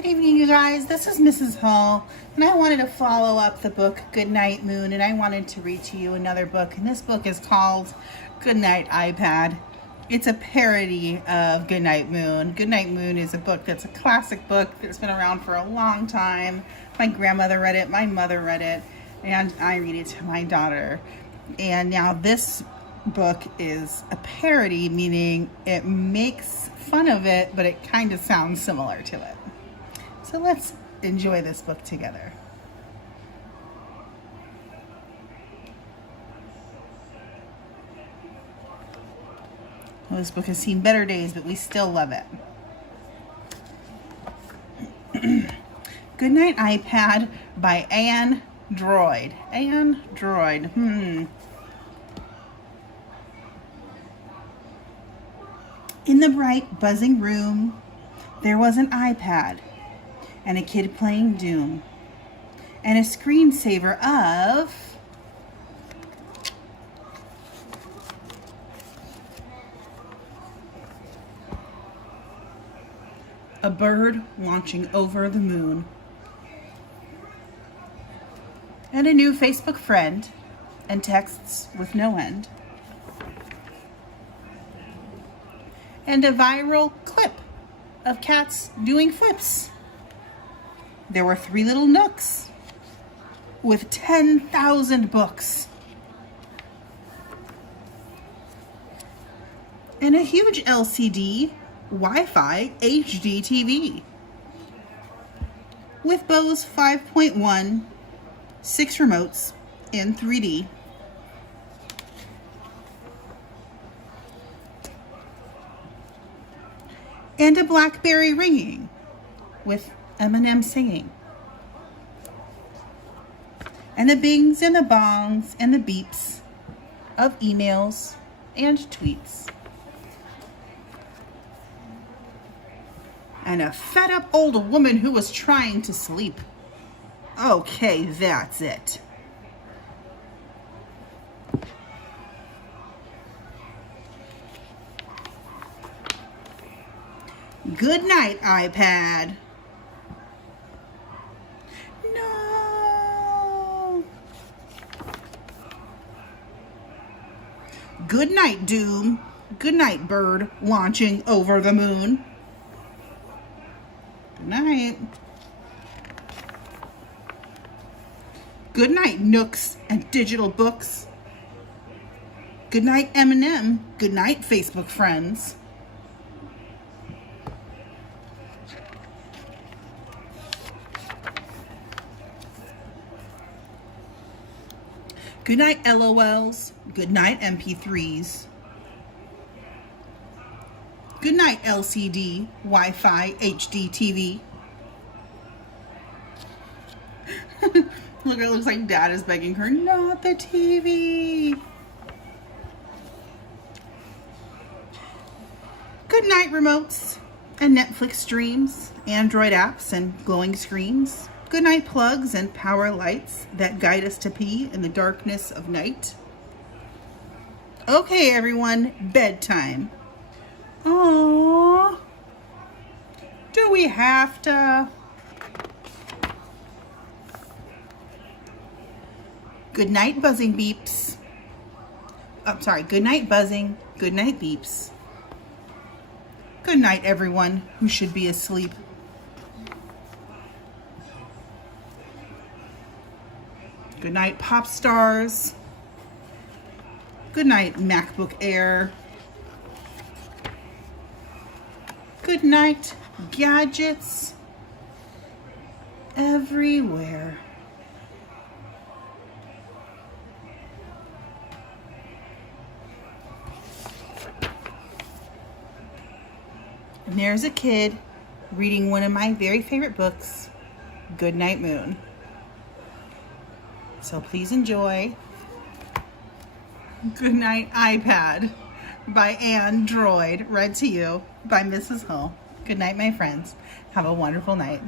Good evening, you guys. This is Mrs. Hall, and I wanted to follow up the book Goodnight Moon, and I wanted to read to you another book, and this book is called Goodnight iPad. It's a parody of Goodnight Moon. Goodnight Moon is a book that's a classic book that's been around for a long time. My grandmother read it, my mother read it, and I read it to my daughter. And now this book is a parody, meaning it makes fun of it, but it kind of sounds similar to it. So let's enjoy this book together. Well, this book has seen better days, but we still love it. Goodnight iPad by Android. Android. In the bright, buzzing room, there was an iPad and a kid playing Doom and a screensaver of a bird launching over the moon and a new Facebook friend and texts with no end and a viral clip of cats doing flips. There were 3 little nooks with 10,000 books and a huge LCD Wi-Fi HD TV with Bose 5.1, 6 remotes in 3D. And a BlackBerry ringing with Eminem singing. And the bings and the bongs and the beeps of emails and tweets. And a fed up old woman who was trying to sleep. Okay, that's it. Good night, iPad. No. Good night, Doom. Good night, bird launching over the moon. Good night. Good night, nooks and digital books. Good night, Eminem. Good night, Facebook friends. Good night, LOLs. Good night, MP3s. Good night, LCD, Wi-Fi, HD TV. Look, it looks like Dad is begging her, not the TV. Good night, remotes and Netflix streams, Android apps and glowing screens. Good night, plugs and power lights that guide us to pee in the darkness of night. Okay, everyone, bedtime. Aww. Do we have to? Good night, buzzing beeps. I'm sorry, good night, buzzing. Good night, beeps. Good night, everyone who should be asleep. Good night, pop stars. Good night, MacBook Air. Good night, gadgets everywhere. And there's a kid reading one of my very favorite books, Goodnight Moon. So please enjoy Goodnight iPad by Android, read to you by Mrs. Hull. Good night, my friends. Have a wonderful night.